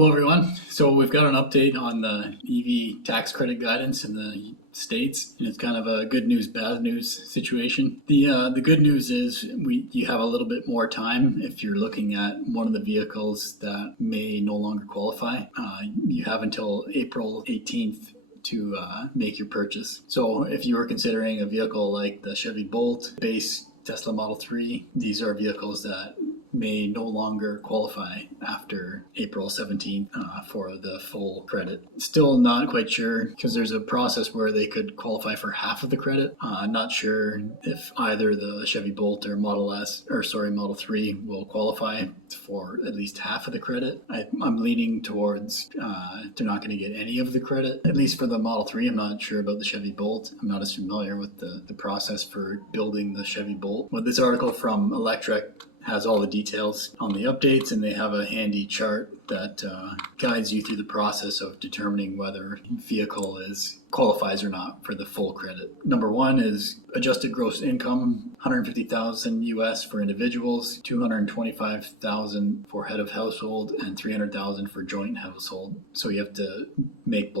Hello everyone. So we've got an update on the EV tax credit guidance in the States, and it's kind of a good news, bad news situation. The good news is you have a little bit more time if you're looking at one of the vehicles that may no longer qualify. You have until April 18th to make your purchase. So if you were considering a vehicle like the Chevy Bolt, base Tesla Model 3, these are vehicles that may no longer qualify after April 17th for the full credit. Still not quite sure because there's a process where they could qualify for half of the credit. Not sure if either the Chevy Bolt or Model 3 will qualify for at least half of the credit. I'm leaning towards they're not going to get any of the credit, at least for the Model 3. I'm not sure about the Chevy Bolt. I'm not as familiar with the process for building the Chevy Bolt. But this article from Electric has all the details on the updates, and they have a handy chart that guides you through the process of determining whether vehicle qualifies or not for the full credit. Number one is adjusted gross income, $150,000 US for individuals, $225,000 for head of household, and $300,000 for joint household. So you have to make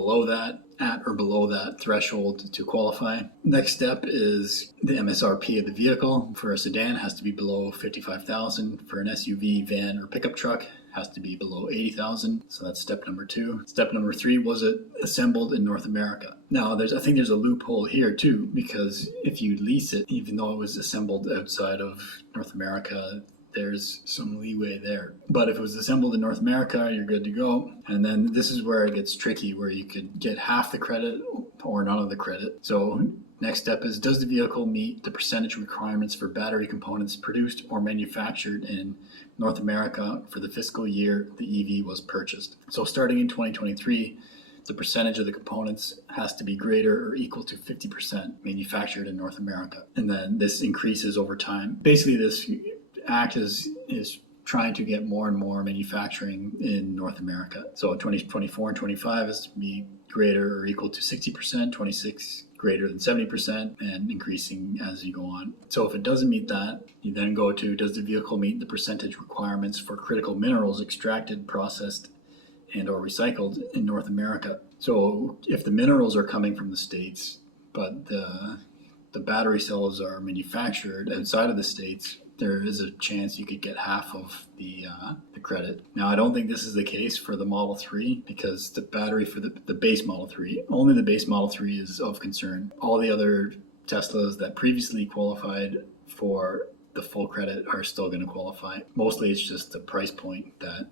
at or below that threshold to qualify. Next step is the MSRP of the vehicle. For a sedan, it has to be below $55,000. For an SUV, van, or pickup truck, has to be below $80,000. So that's step number 2. Step number 3, was it assembled in North America? Now, I think there's a loophole here too, because if you lease it, even though it was assembled outside of North America, there's some leeway there. But if it was assembled in North America, you're good to go. And then this is where it gets tricky, where you could get half the credit or none of the credit. So next step is, does the vehicle meet the percentage requirements for battery components produced or manufactured in North America for the fiscal year the EV was purchased? So starting in 2023, the percentage of the components has to be greater or equal to 50% manufactured in North America. And then this increases over time. Basically, this act is trying to get more and more manufacturing in North America. So 2024 and 25 is to be greater or equal to 60%, 26 greater than 70%, and increasing as you go on. So if it doesn't meet that, you then go to, does the vehicle meet the percentage requirements for critical minerals extracted, processed, and or recycled in North America? So if the minerals are coming from the States, but the battery cells are manufactured outside of the States, there is a chance you could get half of the credit. Now, I don't think this is the case for the Model 3, because the battery for the base Model 3, only the base Model 3 is of concern. All the other Teslas that previously qualified for the full credit are still going to qualify. Mostly it's just the price point that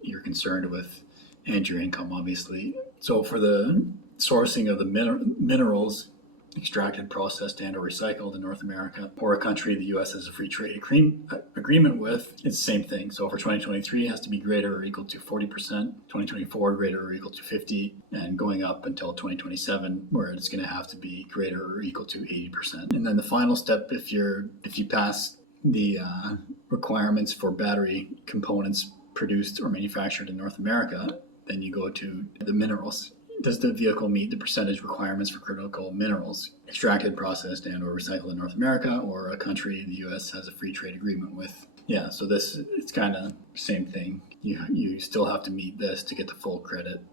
you're concerned with, and your income, obviously. So for the sourcing of the minerals extracted, processed, and or recycled in North America, or a country the U.S. has a free trade agreement with, it's the same thing. So for 2023, it has to be greater or equal to 40%, 2024 greater or equal to 50%, and going up until 2027, where it's going to have to be greater or equal to 80%. And then the final step, if you pass the requirements for battery components produced or manufactured in North America, then you go to the minerals. Does the vehicle meet the percentage requirements for critical minerals extracted, processed, and or recycled in North America, or a country the U.S. has a free trade agreement with? Yeah, so it's kind of the same thing. You still have to meet this to get the full credit.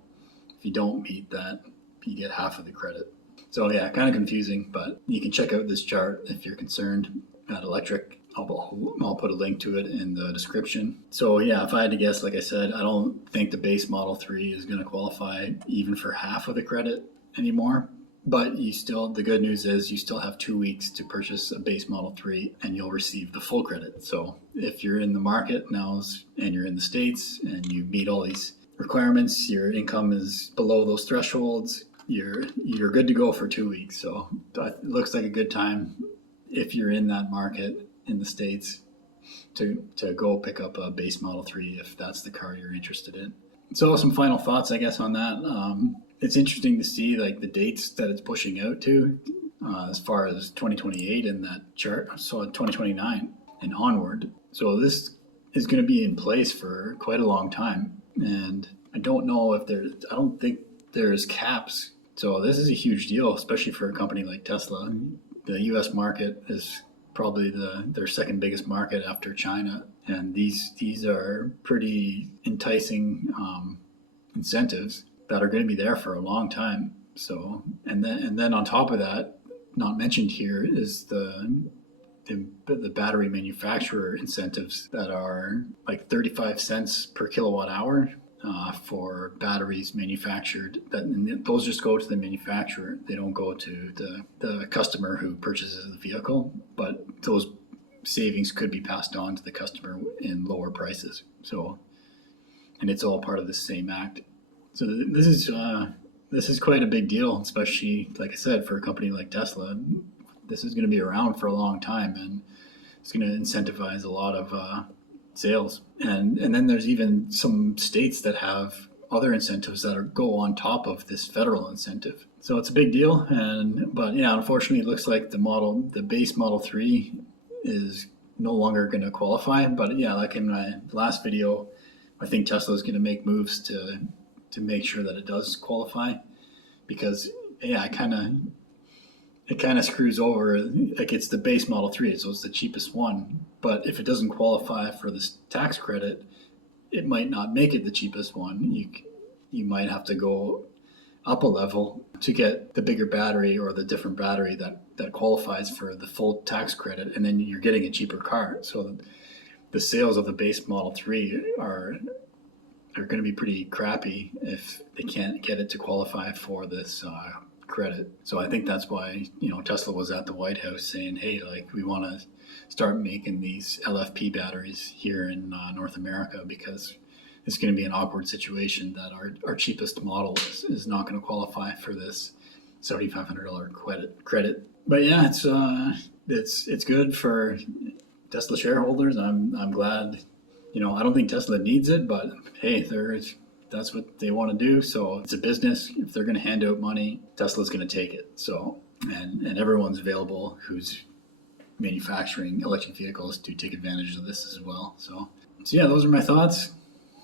If you don't meet that, you get half of the credit. So yeah, kind of confusing, but you can check out this chart if you're concerned at Electric. I'll put a link to it in the description. So yeah, if I had to guess, like I said, I don't think the base Model 3 is going to qualify even for half of the credit anymore. But the good news is you still have 2 weeks to purchase a base Model 3 and you'll receive the full credit. So if you're in the market now and you're in the States and you meet all these requirements, your income is below those thresholds, you're good to go for 2 weeks. So it looks like a good time if you're in that market in the States to go pick up a base Model 3 if that's the car you're interested in. So some final thoughts, I guess, on that. It's interesting to see like the dates that it's pushing out to as far as 2028 in that chart. So 2029 and onward. So this is going to be in place for quite a long time. And I don't think there's caps. So this is a huge deal, especially for a company like Tesla. The US market is probably their second biggest market after China. And these are pretty enticing incentives that are going to be there for a long time. So, and then on top of that, not mentioned here is the battery manufacturer incentives that are like 35 cents per kilowatt hour for batteries manufactured. Those just go to the manufacturer. They don't go to the customer who purchases the vehicle, but those savings could be passed on to the customer in lower prices. So, and it's all part of the same act. So this is quite a big deal, especially, like I said, for a company like Tesla. This is going to be around for a long time, and it's going to incentivize a lot of sales. And then there's even some states that have other incentives that go on top of this federal incentive. So it's a big deal. But yeah, unfortunately, it looks like the base Model 3 is no longer going to qualify. But yeah, like in my last video, I think Tesla is going to make moves to make sure that it does qualify, because yeah, it kind of screws over, like it's the base Model 3, so it's the cheapest one. But if it doesn't qualify for this tax credit, it might not make it the cheapest one. You might have to go up a level to get the bigger battery or the different battery that qualifies for the full tax credit, and then you're getting a cheaper car. So the sales of the base Model 3 are going to be pretty crappy if they can't get it to qualify for this credit. So I think that's why, Tesla was at the White House saying, hey, like, we want to start making these LFP batteries here in North America, because it's going to be an awkward situation that our cheapest model is not going to qualify for this $7,500 credit. But yeah, it's good for Tesla shareholders. I'm glad. I don't think Tesla needs it, but hey, that's what they want to do. So it's a business. If they're going to hand out money, Tesla's going to take it. So, and everyone's available who's manufacturing electric vehicles to take advantage of this as well. So yeah, those are my thoughts.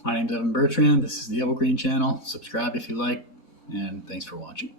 My name's Evan Bertrand. This is the Evergreen channel. Subscribe if you like, and thanks for watching.